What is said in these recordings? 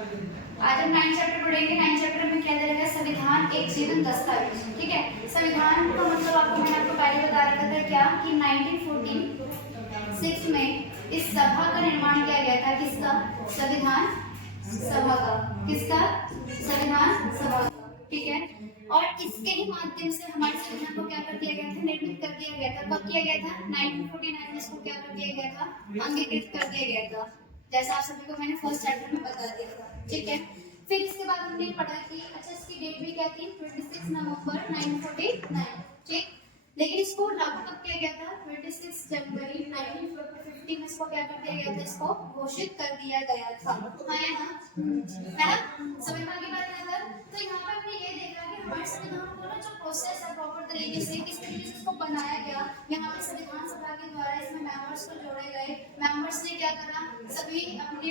आज हम 9 चैप्टर पढ़ेंगे। 9 चैप्टर में क्या रहेगा? संविधान एक जीवन दस्तावेज। ठीक है, संविधान का मतलब मैंने आपको पहले बता रखा था क्या कि 1946 में इस सभा का निर्माण किया गया था। किसका? संविधान सभा का। किसका? संविधान सभा का। ठीक है, और इसके ही माध्यम से हमारे संविधान को क्या कर दिया गया था? निर्मित कर दिया गया था। कब किया गया था? 1949 में इसको क्या कर दिया गया था? अंगीकृत कर दिया गया था, जैसा आप सभी को मैंने फर्स्ट चैप्टर में बता दिया था। ठीक है, फिर इसके बाद हमने पढ़ा कि अच्छा इसकी डेट भी क्या थी? 26 नवंबर 1949। ठीक, लेकिन इसको लागू कब किया गया था? 26 जनवरी 1950 में इसको क्या कर दिया गया था? इसको घोषित कर दिया गया था। है ना? संविधान की बात करते हैं तो यहाँ पर हमने ये देखा कि हमारे संविधान को ना जो प्रोसेस है प्रॉपर तरीके से किस तरीके से इसको बनाया गया। यहाँ पे संविधान सभा के द्वारा इसमें मेंबर्स को जोड़े गए। मेंबर्स ने क्या करा? सभी अपने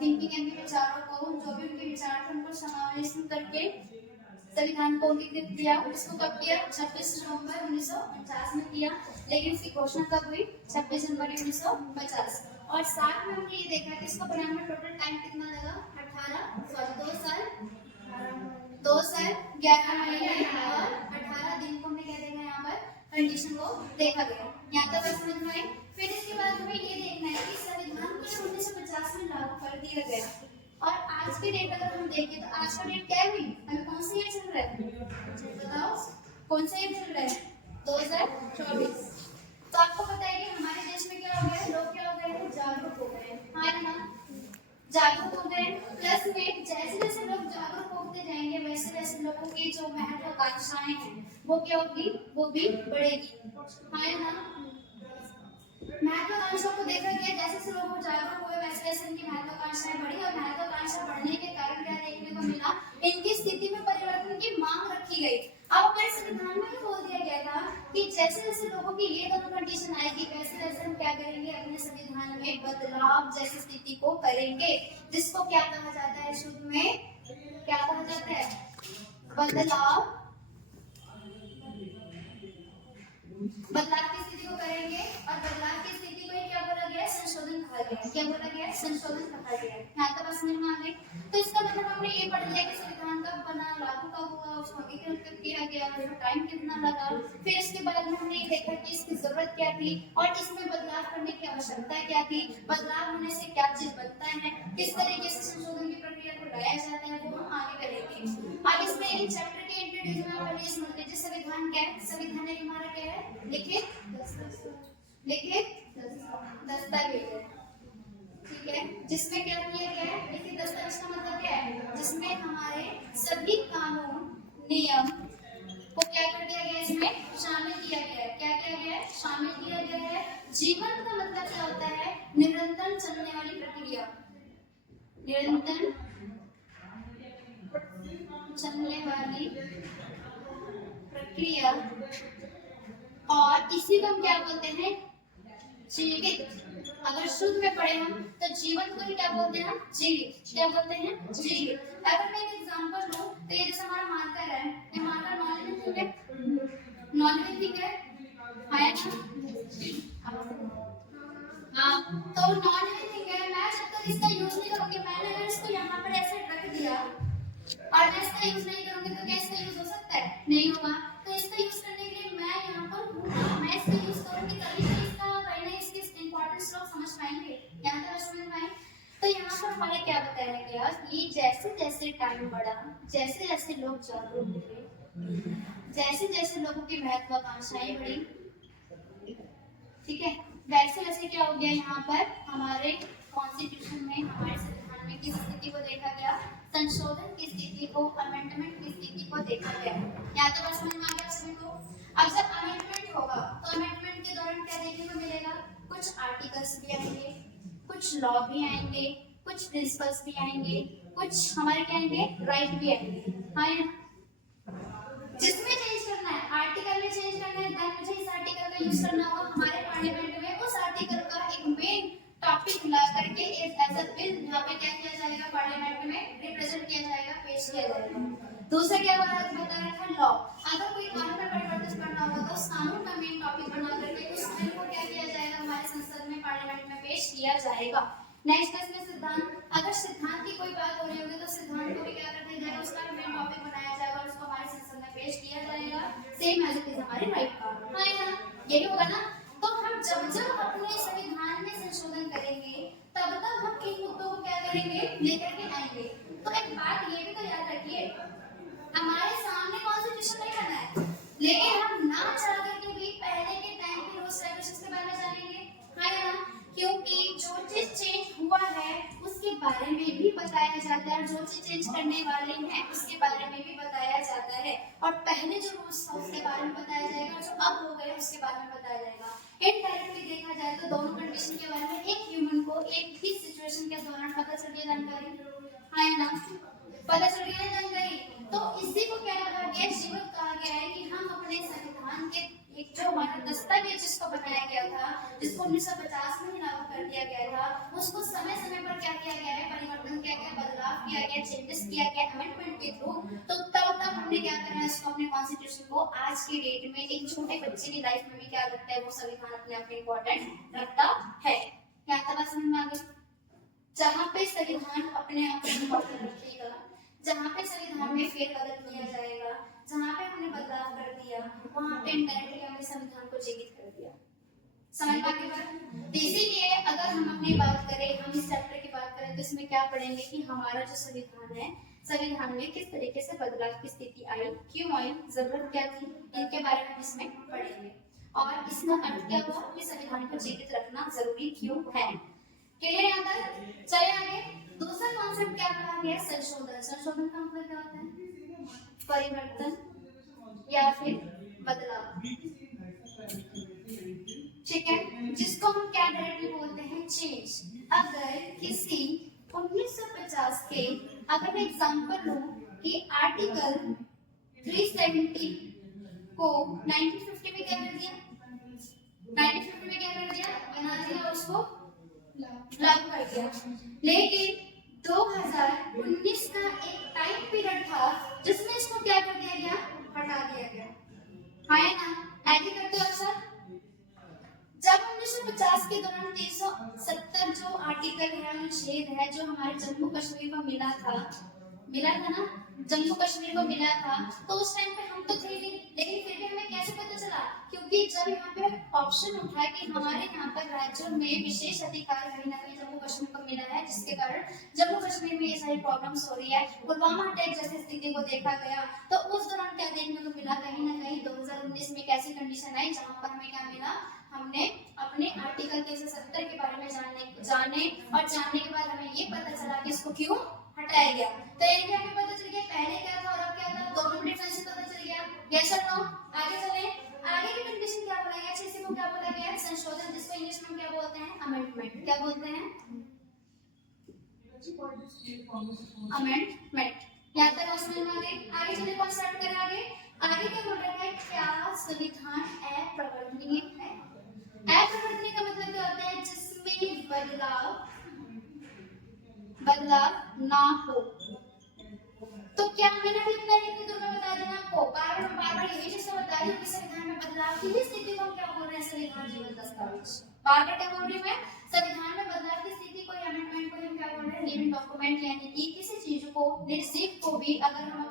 थिंकिंग एंड विचारों को, जो भी उनके विचार थे उनको समावेश करके संविधान को अंगीकृत किया। इसको कब किया? 26 नवंबर 1949 में किया। लेकिन इसकी घोषणा कब हुई? 26 जनवरी 1950। और साथ में हमने ये देखा कि इसको बनाने में टोटल टाइम कितना लगा? 2 साल 11 महीने और 18 दिन को हमने क्या देखा? यहाँ पर कंडीशन को देखा गया। यहाँ तक बात समझ में आई? फिर इसके बाद हमें ये देखना है कि संविधान को 1950 में लागू कर दिया गया और आज के डेट अगर हम देखें तो आज का डेट क्या हुई? अभी कौन सा ईयर चल रहा है? बताओ कौन सा ईयर चल रहा है? 2024। तो आपको पता है कि हमारे देश में क्या हो गया? लोग क्या हो गए? जागरूक हो गए। हाँ ना, जागरूक हो गए। प्लस में जैसे जैसे लोग जागरूक होते जाएंगे वैसे वैसे लोगों की जो महत्वाकांक्षाएं हैं वो क्या होगी? वो भी बढ़ेगी। हाँ ना, महत्वाकांक्षा को देखा गया जैसे जैसे लोग जागरूक हुए वैसे वैसे इनकी महत्वाकांक्षाएं बढ़ी और महत्वाकांक्षा बढ़ने के कारण क्या देखने को मिला? इनकी स्थिति में परिवर्तन की मांग रखी गई। अब हमारे संविधान में ही बोल दिया गया था कि जैसे जैसे लोगों की ये दोनों कंडीशन आएगी वैसे वैसे हम क्या करेंगे? अपने संविधान में बदलाव जैसी स्थिति को करेंगे, जिसको क्या कहा जाता है? शुद्ध में क्या कहा जाता है? बदलाव। बदलाव की स्थिति को करेंगे और बदलाव की स्थिति को ही क्या बोला गया? संशोधन कहा गया। क्या बोला गया? संशोधन कहा गया। यहाँ तक बस समझ में आ गई? तो इसका मतलब हमने ये पढ़ लिया कि संविधान कब बना, लागू कब हुआ, उसको अंगीकृत कब किया गया, उसको टाइम कितना लगा। फिर इसके बाद में हमने ये देखा कि इसकी जरूरत क्या थी और इसमें बदलाव करने की आवश्यकता क्या थी, बदलाव होने से क्या चीज बनता है, किस तरीके से संशोधन की प्रक्रिया को लाया जाता है, वो हम आगे करेंगे। अब इसमें एक चैप्टर के इंट्रोड्यूस में पहले समझ लीजिए संविधान क्या है। संविधान एक हमारा क्या है? लिखित दस्तावेज है। ठीक है, जिसमें क्या किया गया है? लिखित दस्तावेज का मतलब क्या है? जिसमें हमारे सभी कानून नियम को क्या कर दिया गया? इसमें शामिल किया गया है। क्या किया गया है? शामिल किया गया है। जीवन का मतलब क्या होता है? निरंतर चलने वाली प्रक्रिया। निरंतर चलने वाली प्रक्रिया और इसी को हम क्या बोलते हैं? जीवित। अगर शुद्ध में पढ़े हम तो जीवन को ही क्या बोलते हैं? हम जीवित। क्या बोलते हैं? जीवित। अगर मैं एक एग्जांपल लूं तो ये जैसे हमारा मार्कर है, ये मार्कर नॉन लिविंग थिंग है। नॉन लिविंग थिंग है हाँ, तो नॉन लिविंग थिंग है। मैं जब तक इसका यूज नहीं करूंगी, मैंने अगर इसको यहाँ पर ऐसे रख दिया और मैं इसका यूज नहीं करूंगी तो क्या इसका यूज हो सकता है? नहीं होगा। तो इसका यूज करने के लिए मैं यहाँ पर हूँ, मैं इसका यूज करूंगी तभी तो इसका पहले इसकी इंपॉर्टेंस लोग समझ पाएंगे। यहाँ तक समझ पाए? तो यहाँ पर हमारे क्या बताया गया कि जैसे जैसे टाइम बढ़ा, जैसे जैसे लोग जागरूक हुए, जैसे जैसे लोगों की महत्वाकांक्षाएं बढ़ी, ठीक है, वैसे वैसे क्या हो गया? यहाँ पर हमारे कॉन्स्टिट्यूशन में, हमारे संविधान में किस स्थिति को देखा गया? संशोधन की स्थिति को, अमेंडमेंट की स्थिति को देखा गया। यहाँ तो बस समझ में आ गया सभी को? अब जब अमेंडमेंट होगा तो अमेंडमेंट के दौरान क्या देखने को मिलेगा? कुछ आर्टिकल्स भी आएंगे, कुछ लॉ भी आएंगे, कुछ प्रिंसिपल्स भी आएंगे, कुछ हमारे क्या आएंगे? राइट भी आएंगे। हाँ, जिसमें चेंज करना है, आर्टिकल में चेंज करना है, देन मुझे इस आर्टिकल का यूज करना होगा हमारे पार्लियामेंट में। उस आर्टिकल का एक मेन टॉपिक ला करके एज अ बिल यहाँ पे क्या किया जाएगा? पार्लियामेंट में रिप्रेजेंट किया जाएगा, पेश किया जाएगा। दूसरा क्या बता रखा? लॉ। अगर कोई कानून में परिवर्तन करना होगा तो उस कानून का मेन टॉपिक बना करके उस बिल को क्या किया जाएगा? हमारे संसद में, पार्लियामेंट में पेश किया जाएगा। नेक्स्ट इसमें सिद्धांत, अगर सिद्धांत की कोई बात हो रही होगी तो सिद्धांत को भी क्या कर दिया जाएगा, उसका मेन टॉपिक बनाया जाएगा और उसको हमारे संसद में पेश किया जाएगा, सेम एज इट इज हमारे राइट का है ना, ये भी होगा ना। तो हम जब जब अपने संविधान में संशोधन करेंगे तब तक हम इन मुद्दों को क्या करेंगे, लेकर के आएंगे। तो एक बात ये भी तो याद रखिए, हमारे सामने कॉन्स्टिट्यूशन नहीं बना है, लेकिन हम ना चाह करके भी पहले के टाइम के रूल्स रेगुलेशंस के बारे में जानेंगे, है ना, क्योंकि जो चीज चेंज हुआ है उसके बारे में भी बताया जाता है और जो चीज चेंज करने वाले हैं उसके बारे में भी बताया जाता है, और पहले जो रूल्स था उसके बारे में बताया जाएगा और जो अब हो गए उसके बारे में बताया जाएगा। इनडायरेक्टली देखा जाए तो दोनों कंडीशन के बारे में एक ह्यूमन को एक ही सिचुएशन के दौरान पता चल गई जानकारी, है ना, पता चल गई जानकारी। तो इसी को क्या कहा गया, जीवन कहा गया है कि हम अपने संविधान के एक जो हमारा दस्तावेज जिसको बनाया गया था, जिसको 1950 में ही लागू कर दिया गया था, उसको समय समय पर क्या किया गया है, परिवर्तन किया गया, बदलाव किया गया, चेंजेस किया गया अमेंडमेंट के थ्रू। तो तब तक हमने क्या करना है, इसको अपने कॉन्स्टिट्यूशन को आज की डेट में एक छोटे बच्चे की लाइफ में भी क्या रखता है, वो संविधान अपने आप में इंपॉर्टेंट रखता है। क्या तब समझ में आ गया, जहाँ पे संविधान अपने आप में इंपॉर्टेंट रखेगा, जहाँ पे संविधान में फेरबदल किया जाएगा, जहाँ पे हमने बदलाव कर दिया, वहाँ पे इनडायरेक्टली हमने संविधान को जीवित कर दिया। समझ में आ गया। इसीलिए अगर हम अपनी बात करें, हम इस चैप्टर की बात करें तो इसमें क्या पढ़ेंगे कि हमारा जो संविधान है, संविधान में किस तरीके से बदलाव की स्थिति आई, क्यों आई, जरूरत क्या थी, इनके बारे में इसमें पढ़ेंगे और इसका अर्थ क्या हुआ कि संविधान को जीवित रखना जरूरी क्यों है। क्लियर यहाँ तक? चलिए आगे। दूसरा कॉन्सेप्ट क्या कहा गया, संशोधन। संशोधन का मतलब क्या होता है, परिवर्तन या फिर बदलाव, ठीक है, जिसको हम क्या डायरेक्टली बोलते हैं, चेंज। अगर किसी 1950 के, अगर मैं एग्जांपल लूं कि आर्टिकल 370 को 1950 में क्या कर दिया, 1950 में क्या कर दिया, बना दिया, उसको लागू कर दिया, लेकिन 2019 का एक टाइम पीरियड था जिसमें इसको क्या कर दिया गया, हटा दिया गया, है ना, एग्री करते हो सर। जब 1950 के दौरान 370 जो आर्टिकल है, अनुच्छेद है, जो हमारे जम्मू कश्मीर को मिला था ना, जम्मू कश्मीर को मिला था, तो उस टाइम पे हम तो थे नहीं, लेकिन फिर भी हमें कैसे पता चला, क्योंकि जब यहाँ पे ऑप्शन उठा कि हमारे यहाँ पर राज्यों में विशेष अधिकार कहीं ना कहीं जम्मू कश्मीर को मिला है, जिसके कारण जम्मू कश्मीर में ये सारी प्रॉब्लम्स हो रही है, पुलवामा अटैक जैसी स्थिति को देखा गया, तो उस दौरान क्या देखने को मिला, कहीं ना कहीं 2019 में एक ऐसी कंडीशन आई जहाँ पर हमें क्या मिला, हमने अपने आर्टिकल 370 के बारे में जाने और जानने के बाद हमें ये पता चला कि इसको क्यों हटाया गया। तो ये हमें पता चल गया पहले क्या था और अब क्या था, दोनों में डिफरेंस पता चल गया। यस और नो? आगे चलें। आगे की कंडीशन क्या बोला गया, इसी को क्या बोला गया, संशोधन, जिसको इंग्लिश में क्या बोलते हैं, अमेंडमेंट। क्या बोलते हैं, अमेंडमेंट। यहाँ तक समझ में आ गई। आगे चलिए कौन स्टार्ट करें, आगे क्या बोल रहा है, क्या संविधान अप्रवर्तनीय है। अप्रवर्तनीय का मतलब क्या होता है, जिसमें बदलाव ना हो। तो क्या मैंने अभी अपना एक दूर में बता देना आपको, बार-बार यही चीज बता रही हूँ कि संविधान में बदलाव की स्थिति को क्या बोल रहे हैं, संविधान जीवन दस्तावेज। बार-बार क्या बोल रही हूँ मैं, संविधान में बदलाव की स्थिति को, अमेंडमेंट को हम क्या बोल रहे हैं, लिविंग डॉक्यूमेंट, यानी कि किसी चीज को, निर्जीव को भी अगर हम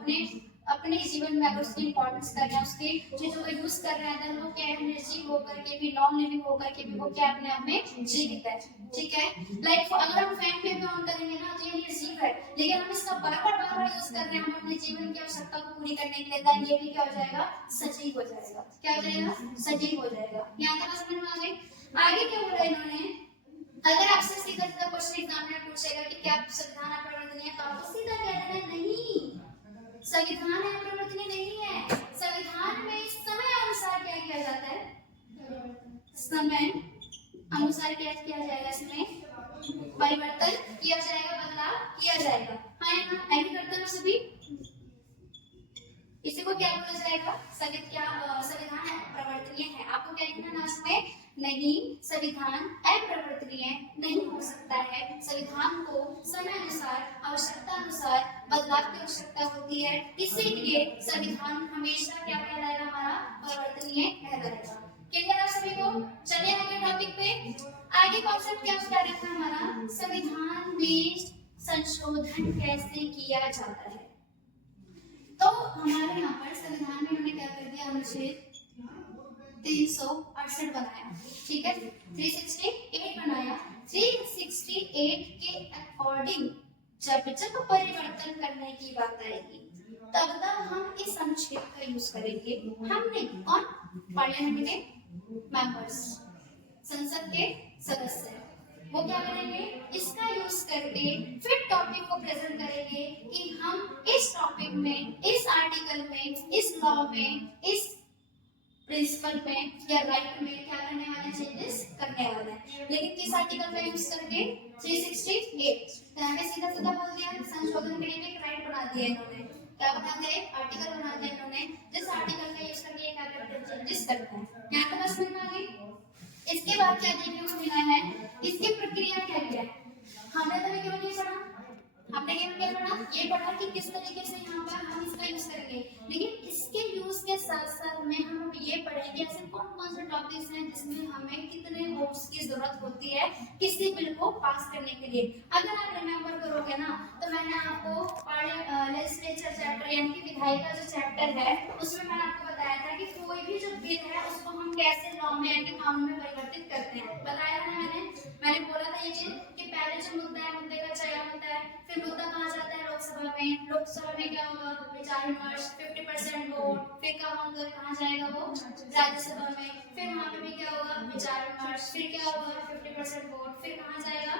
अपने जीवन में अगर उसकी इंपॉर्टेंस कर रहे हैं, उसकी चीजों का यूज कर रहे हैं, तो वो क्या है, निर्जीव होकर के भी, नॉन लिविंग होकर के भी वो क्या अपने आप में जीवित है, ठीक है। लाइक अगर हम फैन पे भी ऑन करेंगे ना तो ये निर्जीव है, लेकिन हम इसका बार-बार यूज कर रहे हैं, हम अपने जीवन की आवश्यकता को पूरी करने के लिए, तो ये भी क्या हो जाएगा, सजीव हो जाएगा। क्या हो जाएगा, सजीव हो जाएगा। यहाँ तक समझ में आ गई। आगे क्या बोला इन्होंने, अगर आपसे सीधा क्वेश्चन एग्जामिनर पूछेगा कि क्या संविधान अप्रवर्तनीय है, तो आपको सीधा कह देना नहीं, संविधान अप्रवर्तनीय नहीं है। संविधान में समय अनुसार क्या किया जाता है, समय अनुसार क्या किया जाएगा, इसमें परिवर्तन किया जाएगा, बदलाव किया जाएगा, है ना, एग्री करते हो सभी। इसी को क्या बोला जाएगा, संविधान अप्रवर्तनीय है। आपको क्या लिखना है इसमें, नहीं, संविधान अप्रवर्तनीय नहीं हो सकता है, संविधान को समय अनुसार, आवश्यकता अनुसार बदलाव की आवश्यकता होती है, इसीलिए संविधान हमेशा क्या कहलाएगा, हमारा परिवर्तनीय कहलाएगा। क्लियर है सभी को? चलिए आगे टॉपिक पे। आगे कॉन्सेप्ट क्या स्टार्ट है हमारा, संविधान में संशोधन कैसे किया जाता है। तो हमारे यहाँ पर संविधान में उन्होंने क्या कर दिया, अनुच्छेद 368 बनाया, ठीक है, 368 बनाया। 368 के अकॉर्डिंग जब परिवर्तन करने की बात आएगी तब तक हम इस अनुच्छेद का यूज करेंगे। हमने कौन, पार्लियामेंट के मेंबर्स, संसद के सदस्य, वो क्या करेंगे, इसका यूज करके फिर टॉपिक को प्रेजेंट करेंगे कि हम इस टॉपिक में, इस आर्टिकल में, इस लॉ में, इस प्रिंसिपल में या राइट में क्या करने वाले, चेंजेस करने वाले हैं। लेकिन किस आर्टिकल का यूज करके, 368। तो यहाँ पे सीधा सीधा बोल दिया, संशोधन के लिए एक राइट बना दिया इन्होंने, क्या बना दिया, आर्टिकल बना दिया इन्होंने, जिस आर्टिकल का यूज करके क्या करते हैं, चेंजेस करते हैं। यहाँ तो बस में आ गई। इसके बाद क्या देखने को मिला है, इसकी प्रक्रिया क्या क्या है, हमने तो केवल ये पढ़ा, हमने केवल क्या पढ़ा, ये पढ़ा कि किस तरीके से यहाँ पर हम इसका यूज करेंगे। लेकिन इसके यूज के साथ साथ में हम ये पढ़ेंगे ऐसे कौन कौन से टॉपिक्स हैं जिसमें हमें कितने वोट्स की जरूरत होती है किसी बिल को पास करने के लिए। अगर आप रिमेम्बर करोगे ना, तो मैंने आपको लेजिस्लेचर चैप्टर यानी कि विधायी का जो चैप्टर है उसमें मैंने आपको बताया था कि कोई भी जो बिल है उसको हम कैसे लॉ में यानी कानून में परिवर्तित करते हैं। बताया था मैंने बोला था ये चीज कि पहले जो मुद्दा है, मुद्दे का चयन होता है, फिर मुद्दा कहाँ जाता है, लोकसभा में। लोकसभा में क्या होगा, विचार विमर्श, 50% वोट, फिर कहाँ जाएगा वो, राज्यसभा में, फिर वहाँ पे भी क्या होगा, विचार विमर्श, फिर क्या होगा, 50% वोट, फिर कहाँ जाएगा,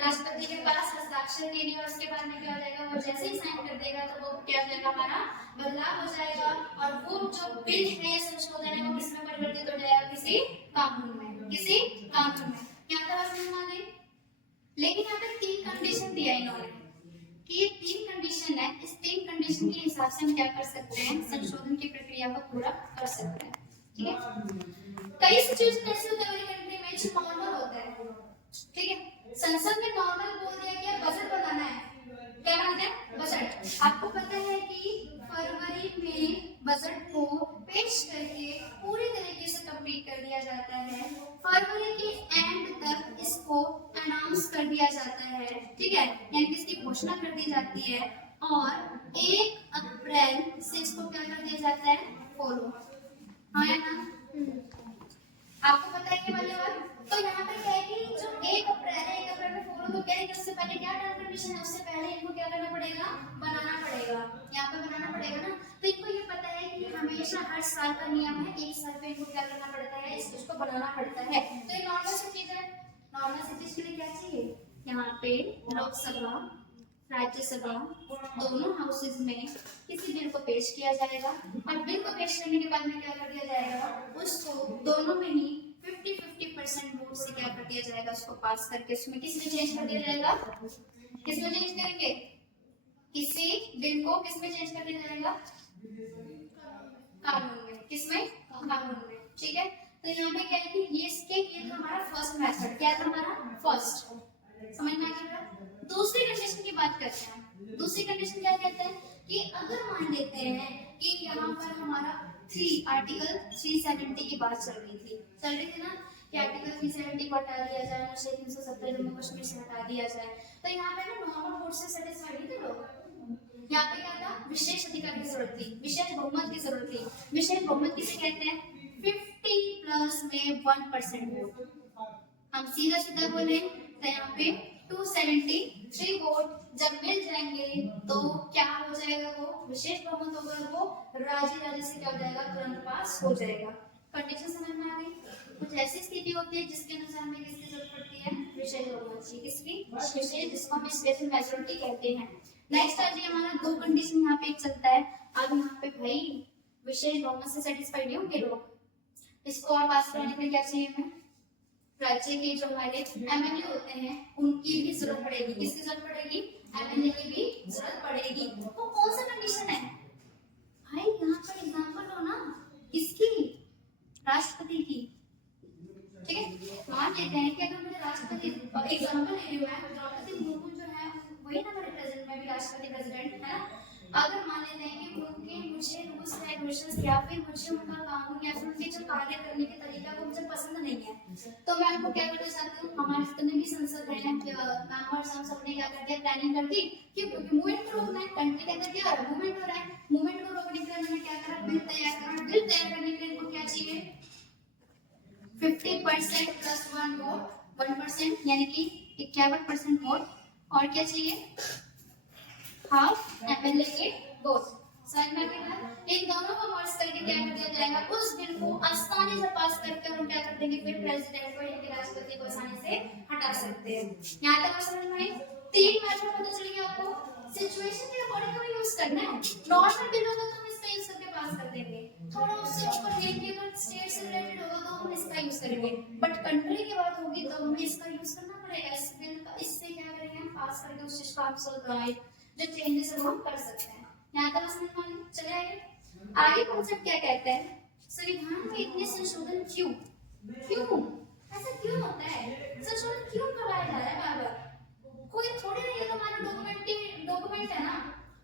राष्ट्रपति के पास हस्ताक्षर के लिए। और उसके बाद में क्या हो जाएगा, वो जैसे ही साइन कर देगा तो वो क्या हो जाएगा, हमारा बदलाव हो जाएगा और वो जो बिल है, संशोधन है, वो किसमें परिवर्तित हो जाएगा, किसी कानून में, किसी कानून में। यहाँ तक बात समझ आ गई। लेकिन यहाँ पे 3 कंडीशन दिया इन्होंने कि ये 3 कंडीशन है, इस 3 कंडीशन के हिसाब से हम क्या कर सकते हैं, संशोधन की प्रक्रिया को पूरा कर सकते हैं, ठीक है। कई सिचुएशन ऐसे होते हैं हमारी कंट्री में जो नॉर्मल होता है, ठीक है, संसद में नॉर्मल बोल दिया कि बजट बनाना है, क्या बनाना है, बजट। आपको पता है कि फरवरी में बजट को पेश करके पूरी तरीके से कंप्लीट कर दिया जाता है, फरवरी के एंड तक इसको अनाउंस कर दिया जाता है, ठीक है, यानी कि इसकी घोषणा कर दी जाती है और 1 अप्रैल से इसको क्या कर दिया जाता है, फॉलो। हाँ या ना, आपको पता है ये वाले बात। तो यहाँ पे क्या है कि जो 1 अप्रैल है, 1 अप्रैल में फॉलो तो क्या है, उससे पहले क्या टर्म कंडीशन है, उससे पहले इनको क्या करना पड़ेगा, बनाना पड़ेगा, यहाँ पे बनाना पड़ेगा ना। तो इनको ये पता है कि हमेशा हर साल का नियम है, 1 साल पे इनको क्या करना पड़ता है, इस चीज को बनाना पड़ता है। तो ये नॉर्मल सी चीज है। नॉर्मल सी चीज के लिए क्या चाहिए, यहाँ पे लोकसभा राज्यसभा दोनों हाउसेज में किसी बिल को पेश किया जाएगा और बिल को पेश करने के बाद में क्या कर दिया जाएगा, उसको दोनों में ही 50-50% वोट से क्या कर दिया जाएगा, उसको पास करके उसमें किसमें चेंज कर दिया जाएगा, किसमें चेंज करेंगे, किसी बिल को किसमें चेंज कर दिया जाएगा, कानून में, किसमें, कानून में, ठीक है। तो यहाँ पे क्या है कि ये हमारा फर्स्ट मेथड, क्या था हमारा फर्स्ट, समझ में आ गया। दूसरी कंडीशन की बात करते हैं। दूसरी कंडीशन क्या कहते हैं कि अगर मान लेते हैं कि यहाँ पर हमारा आर्टिकल 370 की बात चल रही थी ना, कि आर्टिकल 370 को हटा दिया जाए, अनुच्छेद 370 जम्मू कश्मीर से हटा दिया जाए। तो यहाँ पे ना नॉर्मल वोट से सेटिस्फाइड नहीं थे लोग। यहाँ पे क्या था, विशेष अधिकार की जरूरत थी, विशेष बहुमत की जरूरत थी। विशेष बहुमत किसे कहते हैं, 50+ में 1% वोट। हम सीधा सीधा बोले तो यहाँ पे 273 वोट जब मिल जाएंगे तो क्या हो जाएगा, वो विशेष बहुमत होगा, वो राज्य से क्या हो जाएगा, तुरंत पास हो जाएगा। कंडीशन समझ में आ गई। कुछ ऐसी स्थिति होती है जिसके अनुसार हमें किसकी जरूरत पड़ती है, विशेष बहुमत की, किसकी, विशेष, जिसको हम स्पेशल मेजॉरिटी कहते हैं। नेक्स्ट आ जाए हमारा 2 कंडीशन यहाँ पे चलता है। अब यहाँ पे भाई विशेष बहुमत से सेटिस्फाइड नहीं होंगे लोग, इसको और पास कराने के लिए क्या चाहिए हमें, राज्य के जो हमारे एमएलए होते हैं उनकी भी जरूरत पड़ेगी। किसकी जरूरत पड़ेगी, एमएलए की भी जरूरत पड़ेगी। तो कौन सा कंडीशन है भाई, यहाँ पर एग्जांपल लो ना, किसकी, राष्ट्रपति की, ठीक है। मान लेते हैं कि अगर मुझे राष्ट्रपति एग्जांपल ले रही हूँ, द्रौपदी मुर्मू जो है वही ना हमारे प्रेजेंट में भी राष्ट्रपति प्रेसिडेंट है ना। अगर मान लेते हैं कि उनके मुझे रूल्स रेगुलेशंस या फिर मुझे उनका कानून या फिर उनके जो कार्य करने के तरीका को मुझे पसंद नहीं है, तो मैं उनको क्या करना चाहती हूँ, हमारे जितने भी संसद है मेंबर्स, हम सबने क्या कर दिया, प्लानिंग कर दी, क्यों? क्योंकि मूवमेंट को रोकना है, कंट्री के अंदर क्या हो रहा है, मूवमेंट हो रहा है, मूवमेंट को रोकने के लिए मैंने क्या करा, बिल तैयार करा। बिल तैयार करने के लिए इनको क्या चाहिए, 50% प्लस 1 वोट, 1% यानी कि 51% वोट, और क्या चाहिए, हाफ एमएलए के वोट। समझ में आ गया? इन दोनों को मर्ज करके क्या कर दिया जाएगा, उस बिल को आसानी से पास करके हम क्या कर देंगे, फिर प्रेसिडेंट को यानी कि राष्ट्रपति को आसानी से हटा सकते हैं। यहाँ तक समझ में आई? 3 मेथड पता चल गया आपको। सिचुएशन के अकॉर्डिंग हमें यूज करना है। नॉर्मल बिल होगा तो हम इसका यूज करके पास कर देंगे, थोड़ा उससे ऊपर लेके अगर स्टेट से रिलेटेड होगा तो हम इसका यूज करेंगे, बट कंट्री की बात होगी तो हमें इसका यूज करना पड़ेगा। इस बिल का इससे क्या करेंगे, हम पास करके उस चीज को आप सोल्व जो चेंजेस है वो हम कर सकते हैं। यहाँ तक समझ में आया? चले आगे कॉन्सेप्ट क्या कहते हैं, संविधान में इतने संशोधन क्यों, क्यों ऐसा क्यों होता है, संशोधन क्यों करवाया जा रहा है बार बार? कोई थोड़ी नहीं है, तो हमारा डॉक्यूमेंट है ना,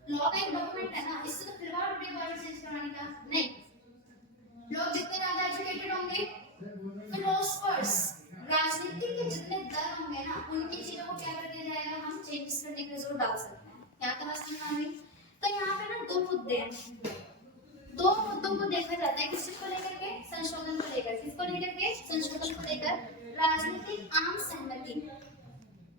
लॉ का एक डॉक्यूमेंट है ना, इससे तो खिलवाड़ हो रही है बार चेंज कराने का नहीं। लोग जितने ज्यादा एजुकेटेड होंगे, फिलोसफर्स, राजनीति के जितने दल होंगे ना, उनकी चीजों को क्या कर दिया जाएगा, हम चेंजेस करने के लिए जरूर डाल सकते हैं। यहाँ तक समझ में आ गई? तो यहाँ पे ना 2 मुद्दे हैं, 2 मुद्दों को देखा जाता है, किसको लेकर के, संशोधन को लेकर, किसको लेकर के, संशोधन को लेकर, राजनीतिक आम सहमति।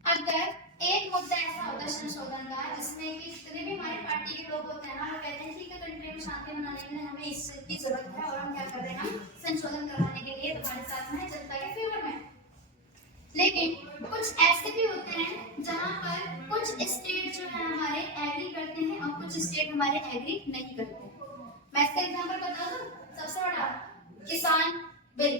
अगर एक मुद्दा ऐसा होता है संशोधन का जिसमें कि जितने भी हमारी पार्टी के लोग होते हैं ना, वो कहते हैं ठीक है, कंट्री में शांति बनाने के लिए हमें इस चीज की जरूरत है और हम क्या कर रहे हैं, हम संशोधन करवाने के लिए तुम्हारे साथ में, जनता के फेवर में। लेकिन कुछ ऐसे भी होते हैं जहां पर कुछ स्टेट जो है हमारे एग्री करते हैं और कुछ स्टेट हमारे एग्री नहीं करते। मैं इसका एग्जांपल बता दूं, सबसे बड़ा किसान बिल।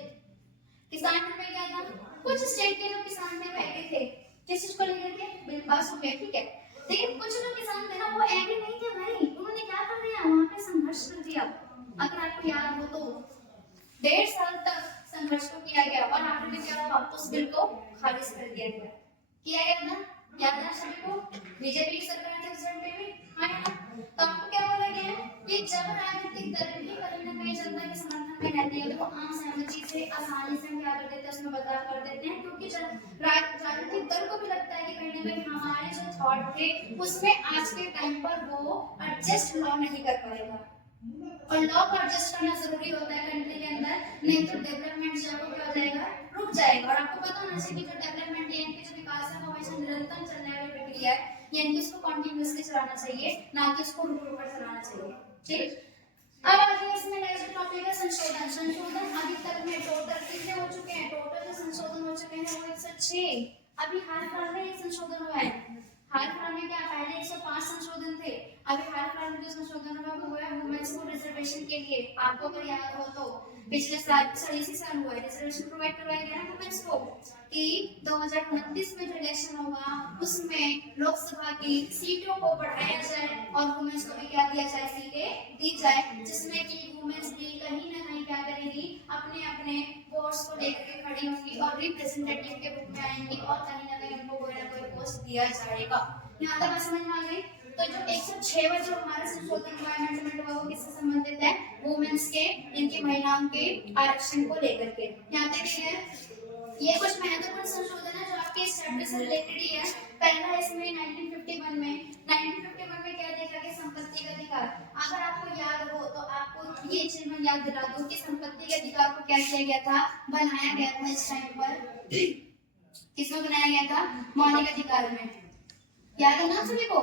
किसान बिल में क्या था, कुछ स्टेट के लोग किसान बिल में एग्री थे, किस चीज को लेकर के, बिल पास हो गया, ठीक है। लेकिन कुछ लोग किसान थे ना, वो एग्री नहीं थे भाई, उन्होंने क्या कर दिया, वहां पे संघर्ष कर दिया। अगर आपको याद हो तो 1.5 साल तक संघर्ष को किया गया और आखिर में क्या हुआ, उस बिल को खारिज कर दिया गया। किया गया ना, याद है सभी को? बीजेपी की सरकार थी उस टाइम पे भी, हाँ ना? तो आपको क्या बोला गया कि जब राजनीतिक दल भी कहीं ना कहीं जनता के समर्थन में रहती है तो आम सहमति से आसानी से क्या कर देते हैं, उसमें बदलाव कर देते हैं, क्योंकि राजनीतिक दल को भी लगता है कि कहीं ना कहीं हमारे जो थॉट थे उसमें आज के टाइम पर वो एडजस्ट लॉ नहीं कर पाएगा, और लॉ को एडजस्ट करना जरूरी होता है कंट्री के अंदर, नहीं तो डेवलपमेंट जो है वो क्या हो जाएगा, रुक जाएगा। और आपको पता होना चाहिए कि जो डेवलपमेंट यानी कि जो विकास है वो हमेशा निरंतर चलने वाली प्रक्रिया है, यानी कि उसको कंटिन्यूअसली चलाना चाहिए, ना कि उसको रुक रुक कर चलाना चाहिए। ठीक, अब आगे इसमें नेक्स्ट टॉपिक है संशोधन। संशोधन अभी तक में टोटल कितने हो चुके हैं, टोटल जो संशोधन हो चुके हैं वो 106। अभी हाल फिलहाल में ये संशोधन हुआ है, हाल फिलहाल में क्या, पहले 105 संशोधन थे, अभी हाल फिलहाल में जो संशोधन हुआ है वुमेन्स को रिजर्वेशन के लिए। आपको अगर याद हो तो पिछले साल इसी साल हुआ है, रिजर्वेशन प्रोवाइड करवाया गया ना वुमेन्स को, कि 2029 में जो इलेक्शन होगा उसमें लोकसभा की सीटों को बढ़ाया जाए और वुमेन्स को भी क्या दिया जाए, सीटें दी जाए, जिसमें कि वुमेन्स भी कहीं ना कहीं क्या करेंगी, अपने अपने वोट्स को लेकर के खड़ी होंगी और रिप्रेजेंटेटिव के रूप में आएंगी और कहीं ना कहीं उनको कोई ना कोई पोस्ट दिया जाएगा। यहाँ तक समझ में आ गई? तो जो 106वां जो हमारा संशोधन हुआ है, अमेंडमेंट हुआ, वो किससे संबंधित है, वुमेन्स के, इनकी महिलाओं के आरक्षण को लेकर के। यहाँ तक है, ये कुछ महत्वपूर्ण संशोधन है जो आपके स्टडी से रिलेटेड ही है। पहला इसमें 1951 में क्या देखा कि संपत्ति का अधिकार। अगर आपको याद हो तो आपको ये चीज मैं याद दिला दूं कि संपत्ति के अधिकार को क्या किया गया था, बनाया गया था इस टाइम पर, किसमें बनाया गया था, मौलिक अधिकार में। याद है ना सभी को?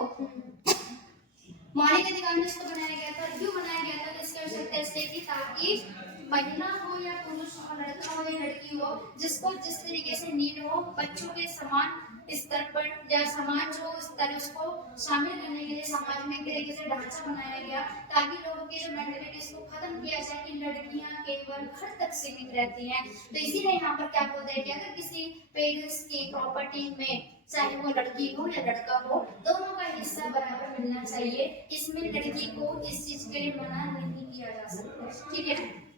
मौलिक अधिकार में इसको बनाया गया था। क्यों बनाया गया था, इसकी आवश्यकता इसलिए थी ताकि महिला हो या पुरुष हो, लड़का हो या लड़की हो, जिसको जिस तरीके से नीड हो, बच्चों के समान स्तर पर या समाज जो स्तर उसको शामिल करने के लिए समाज में एक तरीके से ढांचा बनाया गया, ताकि लोगों की जो मेंटालिटी को खत्म किया जाए कि लड़कियां केवल घर तक सीमित रहती हैं। तो इसीलिए यहाँ पर क्या बोलते हैं कि अगर किसी पेरेंट्स की प्रॉपर्टी में चाहे वो लड़की हो या लड़का हो, दोनों का हिस्सा बराबर मिलना चाहिए। इसमें लड़की को इस चीज के लिए मना नहीं किया जा सकता, ठीक है।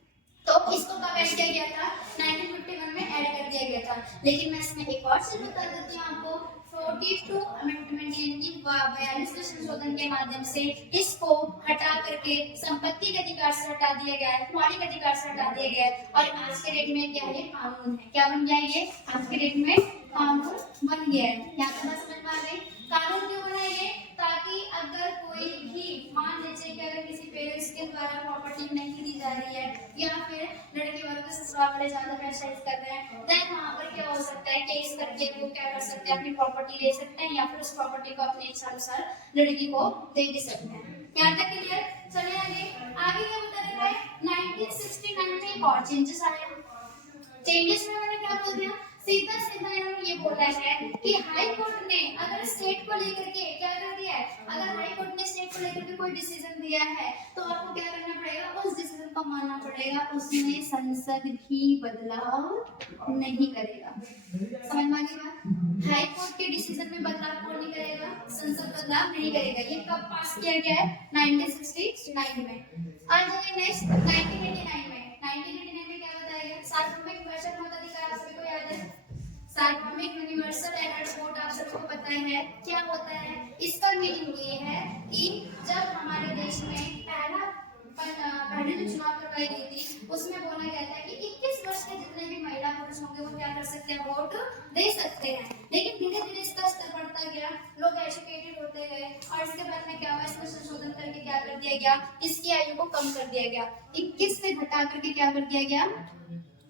तो इसको कब ऐड किया गया था, 1951 में ऐड कर दिया गया था। लेकिन मैं इसमें एक और चीज बता देती हूँ आपको, 42 अमेंडमेंट यानी कि 42वें संशोधन के माध्यम से इसको हटा करके संपत्ति के अधिकार से हटा दिया गया है, मौलिक अधिकार से हटा दिया गया है और आज के डेट में क्या है, कानून है। क्या बन गया ये आज के डेट में कानून बन गया है। यहाँ पे बात समझ में आ गई। कानून क्यों बना ये, ताकि अगर कोई भी मान लीजिए कि अगर किसी पेरेंट्स के द्वारा प्रॉपर्टी नहीं दी जा रही है या फिर लड़के वालों के ससुराल वाले ज्यादा प्रेशराइज कर रहे हैं, देन वहाँ पर क्या हो सकता है, केस करके वो क्या कर सकते हैं, अपनी प्रॉपर्टी ले सकते हैं या फिर उस प्रॉपर्टी को अपने इच्छा अनुसार लड़की को दे भी सकते हैं। यहाँ तक क्लियर। चलिए आगे आगे क्या बता रहा है, 1969 में एक और चेंजेस आया। चेंजेस में मैंने क्या बोल दिया, सीधा सीधा इन्होंने ये बोला है कि हाई कोर्ट ने अगर स्टेट को लेकर के क्या कर दिया है, अगर हाई कोर्ट ने स्टेट को लेकर के कोई डिसीजन दिया है तो आपको क्या करना पड़ेगा, उस डिसीजन को मानना पड़ेगा, उसमें संसद भी बदलाव नहीं करेगा। समझ में आ गई बात। हाई कोर्ट के डिसीजन में बदलाव कौन नहीं करेगा, संसद बदलाव नहीं करेगा। ये कब पास किया गया है, 1969 में। आ जाइए नेक्स्ट 1989 में। 1989 में क्या बताया गया, सार्वभौमिक वैश्विक मताधिकार आप सभी को याद है, सार्वभौमिक यूनिवर्सल एडल्ट वोट आप सबको पता है क्या होता है। इसका मीनिंग ये है कि जब हमारे देश में पहले जो चुनाव करवाई गई थी उसमें बोला गया था कि 21 वर्ष के जितने भी महिला पुरुष होंगे वो क्या कर सकते हैं, वोट दे सकते हैं। लेकिन धीरे धीरे इसका स्तर बढ़ता गया, लोग एजुकेटेड होते गए और इसके बाद में क्या हुआ, इसमें संशोधन करके क्या कर दिया गया, इसकी आयु को कम कर दिया गया। 21 से घटा करके क्या कर दिया गया,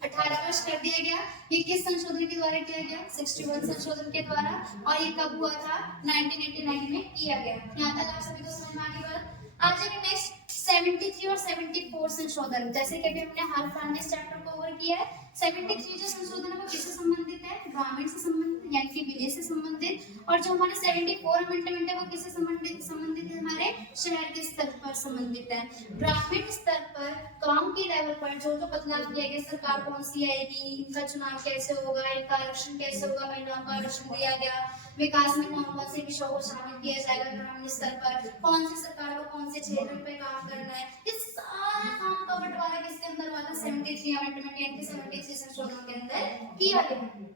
18 वर्ष कर दिया गया। ये किस संशोधन के द्वारा किया गया, 61 संशोधन के द्वारा। और ये कब हुआ था, 1989 में किया गया। यहाँ तक आप सभी को समझ में आ गई बात। आज नेक्स्ट 73 और 74 संशोधन, जैसे कि अभी हमने हाल फिलहाल में इस चैप्टर को कवर किया है। 73 जो संशोधन है वो किससे संबंधित है, ग्रामीण से संबंधित यानी कि विलेज से संबंधित। और जो हमारे 74 अमेंडमेंट है वो किससे संबंधित है, हमारे शहर के स्तर पर संबंधित है। ग्रामीण स्तर पर गांव के लेवल पर जो जो बदलाव किया गया, सरकार कौन सी आएगी, इनका चुनाव कैसे होगा, इनका आरक्षण कैसे होगा, महिलाओं का आरक्षण दिया गया, विकास में कौन कौन से विषयों को शामिल किया जाएगा ग्रामीण स्तर पर, कौन सी सरकार को कौन से क्षेत्र पे काम करना है, इस सारा काम का बंटवारा किसके अंदर हुआ था, 73 अमेंडमेंट यानी कि 73 संशोधन के अंदर किया गया।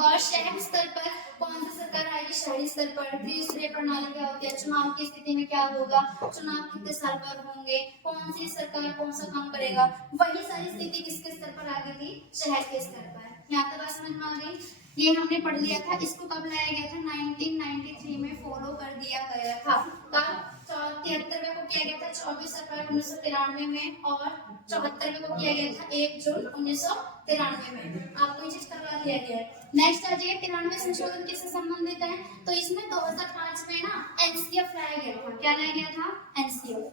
और शहर स्तर पर कौन सी सरकार आएगी, शहरी स्तर पर त्रिस्तरीय प्रणाली क्या होती है, चुनाव की स्थिति में क्या होगा, चुनाव कितने साल पर होंगे, कौन सी सरकार कौन सा काम करेगा, वही सारी स्थिति किसके स्तर पर आ गई थी, शहर के स्तर पर। यहाँ तक बात समझ में आ गई। ये हमने पढ़ लिया था। इसको कब लाया गया था, 1993 में फॉलो कर दिया गया था। कब, 73वें को किया गया था 24 अप्रैल 1993 में और 74वें को किया गया था 1 जून 1993 में। आपको ये चीज करवा दिया गया है। नेक्स्ट आ जाइए 93 संशोधन किससे संबंधित है, तो इसमें 2005 में ना एनसीएफ लाया गया था। क्या लाया गया था, एनसीएफ,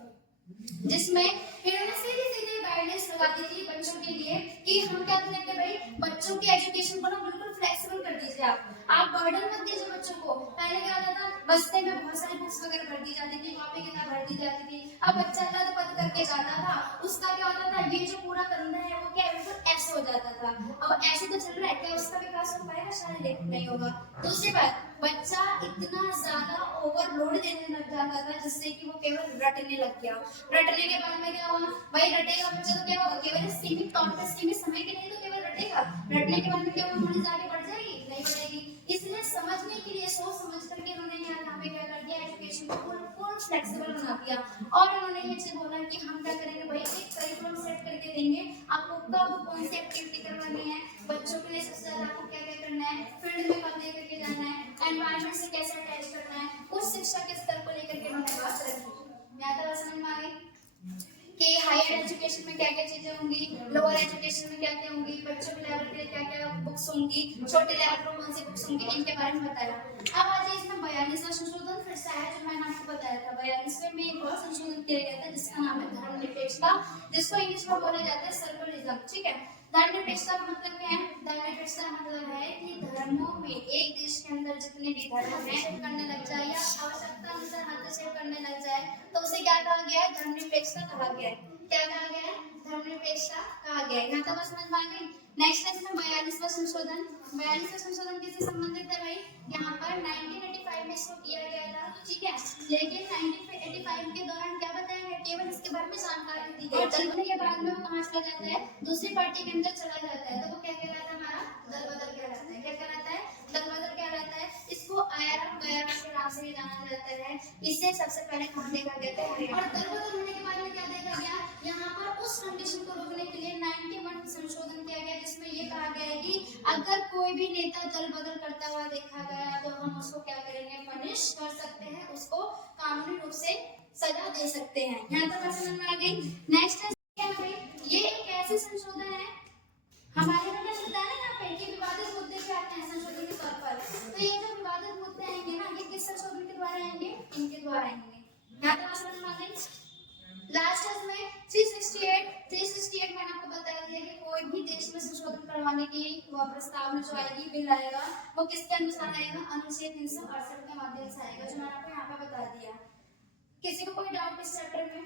जिसमें इन्होंने सीधे सीधे गाइडेंस लगा दी थी बच्चों के लिए कि हम क्या करेंगे भाई, बच्चों की एजुकेशन को ना बिल्कुल फ्लेक्सिबल कर दीजिए। आप बर्डन मत दीजिए बच्चों को। पहले क्या होता था, बस्ते में बहुत सारी बुक्स वगैरह भर दी जाती थी, कॉपी किताब भर दी जाती थी। अब बच्चा लद-पद करके जाता था, उसका क्या होता था, ये जो पूरा कंधा है वो क्या बिल्कुल ऐसे हो जाता था। अब ऐसे तो चल रहा है, क्या उसका विकास हो पाएगा, शायद नहीं होगा। दूसरी बात, बच्चा इतना ज्यादा ओवरलोड देने लग जाता था जिससे कि वो केवल रटने लग गया। रटने के बाद में क्या हुआ भाई, रटेगा बच्चा तो क्या होगा, केवल सीमित तौर पर सीमित समय के लिए तो केवल रटेगा। रटने के बाद में क्या नॉलेज आगे बढ़ जाएगी, नहीं बढ़ेगी। इसलिए समझने के लिए सोच समझ करके उन्होंने यहाँ पे क्या कर दिया, एजुकेशन को फुल फ्लेक्सिबल बना दिया। और उन्होंने ये चीज बोला कि हम क्या करेंगे भाई, एक करिकुलम सेट करके देंगे आपको, कब कौन सी एक्टिविटी करवानी है, बच्चों के लिए सबसे ज्यादा आपको क्या क्या करना है, फील्ड में कब लेकर के जाना है, एनवायरनमेंट से कैसे अटैच करना है, उस शिक्षा के स्तर को लेकर के उन्होंने बात रखी। ज्यादा समझ में आ गई कि हायर एजुकेशन में क्या क्या चीजें होंगी, लोअर एजुकेशन में क्या क्या होंगी, बच्चों के लेवल के लिए क्या क्या बुक्स होंगी, छोटे लेवल पर कौन सी बुक्स होंगी, इनके बारे में बताया। अब आ जाइए इसमें 42वां संशोधन फिर से आया, जो मैंने आपको बताया था। 42वें में एक और संशोधन किया गया था जिसका नाम है धर्मनिरपेक्षता, जिसको इंग्लिश में बोला जाता है सेकुलरिज्म। ठीक है, धर्मनिरपेक्षता का मतलब क्या है, धर्मनिरपेक्षता का मतलब है कि धर्मों में एक देश के अंदर जितने भी धर्म है करने लग जाए या आवश्यकता अनुसार हस्तक्षेप करने लग जाए तो उसे क्या कहा गया है, धर्मनिरपेक्षता कहा गया है। क्या कहा गया है, धर्मनिरपेक्षता कहा गया है। यहाँ तक समझ में आ गई। नेक्स्ट है इसमें 42वां संशोधन। 42वां संशोधन किससे संबंधित है भाई, यहाँ पर 1985 में इसको किया गया था। ठीक है, लेकिन 1985 के दौरान क्या बताया गया, केवल इसके बारे में जानकारी दी गई। चलने के बाद में वो कहाँ चला जाता है, दूसरी पार्टी के अंदर चला जाता है, तो वो क्या कहलाता है, हमारा दल बदल कहलाता है। क्या कहलाता है, दल बदल कहलाता है। इसको आया नाम से भी जाना जाता है, इसे सबसे पहले कहाँ देखा गया था, हरियाणा। और दलबदल होने के बाद में क्या देखा गया, यहाँ पर उस कंडीशन को रोकने के लिए 91 संशोधन किया गया, जिसमें ये कहा गया है कि अगर कोई भी नेता दल बदल करता हुआ देखा गया तो हम उसको क्या करेंगे, पनिश कर सकते हैं, उसको कानूनी रूप से सजा दे सकते हैं। यहाँ तक बात समझ में आ गई। नेक्स्ट है क्या है भाई, ये एक ऐसे संशोधन है हमारे में मिलता है ना यहाँ पे कि विवादित मुद्दे पे आते हैं संशोधन के तौर पर, तो ये जो विवादित मुद्दे आएंगे ना, ये किस संशोधन के द्वारा आएंगे, इनके द्वारा आएंगे। यहाँ तक समझ में आ गई। लास्ट है इसमें 368 मैंने आपको बता दिया कि कोई भी देश में संशोधन करवाने की वह प्रस्ताव में जो आएगी, बिल आएगा, वो किसके अनुसार आएगा, अनुच्छेद 368 के माध्यम से आएगा, जो मैंने आपको यहाँ पे बता दिया। किसी को कोई डाउट इस चैप्टर में?